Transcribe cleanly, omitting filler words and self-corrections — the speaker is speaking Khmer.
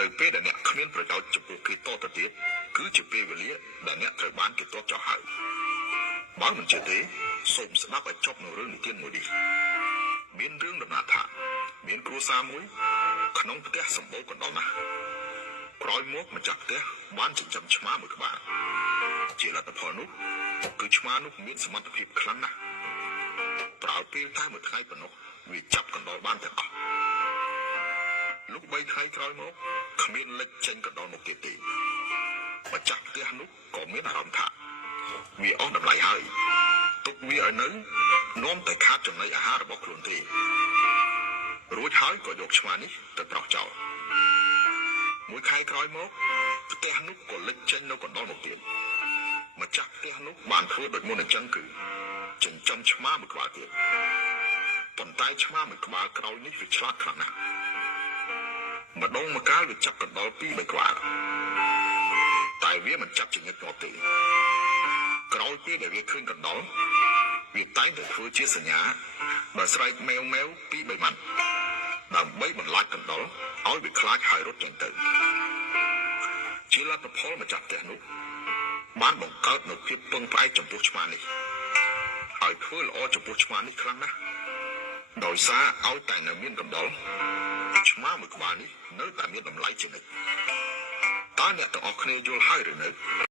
នៅពេលដែលអ្នកគ្មានប្រយោជន៍ចំពោះគេតទៅទៀតគឺជាពេលវេលាដែលអ្នកត្រូវបានគេទាត់ចោលហើយបើមិនជឿទេសូមស្ដាប់ឲ្យចប់នៅរឿងនិទានមួយនេះមានរឿងដំណាលថាមានគ្រួសារមួយក្នុងផ្ទះសម្បូរកណ្ដុរណាស់ក្រោយមកម្ចាស់ផ្ទះបានចិញ្ចឹមឆ្មាមួយក្បាលជាលទ្ធផលនោះគឺឆ្មានោះមានសមត្ថភាពខ្លាំងណាស់ប្រើពេលតែមួយថ្ងៃប៉ុណ្ណោះវាចាប់កណ្ដុរបានទាំងអស់លុះ3ថ្ងៃក្រោយមកគ្មានលេចចេញកណ្ដុរមកទៀតទេម្ចាស់ផ្ទះនោះក៏មានអារម្មណ៍ថាវាអស់តម្លៃហើយទុកវាឲ្យនៅនាំតែខាតចំណីអាហាររបស់ខ្លួនទេរួចហើយក៏យកឆ្មានេះទៅប្រោះចោលមួយខែក្រោយមកផ្ទះនោះក៏លេចចេញនៅកណ្ដុរមកទៀតម្ចាស់ផ្ទះនោះបានធ្វើដូចមុនអញ្ចឹងគឺចិញ្ចឹមឆ្មាមួយក្បាលទៀតប៉ុន្តែឆ្មាមួយក្បាលក្រោយនេះវាឆ្លាតខ្លាំងណាស់ម្ដងម្កាលវាចាប់កណ្ដុរ2 3ក្បាលតែវាមិនចាប់ជាញឹកញាប់ទេក្រោយពេលដែលវាឃើញកណ្ដុរវាតែងតែធ្វើជាសញ្ញាដោយស្រែកម៉ែវម៉ែវ2 3ម៉ាត់ដើម្បីបន្លាចកណ្ដុរឲ្យវាខ្លាចហើយរត់ចេញទៅជាលទ្ធផលម្ចាស់ផ្ទះនោះបានបង្កើតនូវភាពពឹងផ្អែកចំពោះឆ្មានេះហើយធ្វើល្អចំពោះឆ្មានេះខ្លាំងណាស់ដោយសារឲ្យតែនៅមានកណ្ដុរឆ្មាមួយក្បាលនេះនៅតែមានតម្លៃជានិច្ចតើអ្នកទាំងអស់គ្នាយល់ហើយឬនៅ